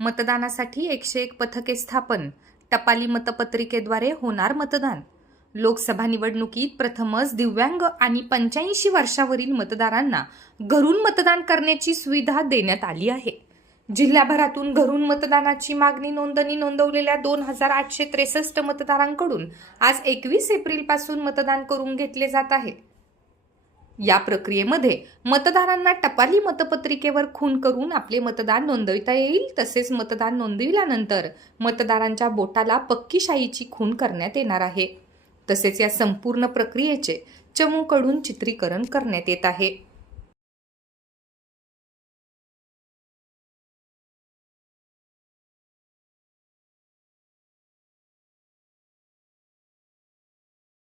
मतदानासाठी एकशे एक पथके स्थापन टपाली मतपत्रिकेद्वारे होणार मतदान. लोकसभा निवडणुकीत प्रथमच दिव्यांग आणि पंच्याऐंशी वर्षावरील मतदारांना घरून मतदान करण्याची सुविधा देण्यात आली आहे. जिल्ह्याभरातून घरून मतदानाची मागणी नोंदणी नोंदवलेल्या दोन हजार आठशे त्रेसष्ट मतदारांकडून आज एकवीस एप्रिलपासून मतदान करून घेतले जात आहे. या प्रक्रियेमध्ये मतदारांना टपाली मतपत्रिकेवर खून करून आपले मतदान नोंदविता येईल. तसेच मतदान नोंदविल्यानंतर मतदारांच्या बोटाला पक्की शाईची खून करण्यात येणार आहे. तसेच या संपूर्ण प्रक्रियेचे चमूकडून चित्रीकरण करण्यात येत आहे.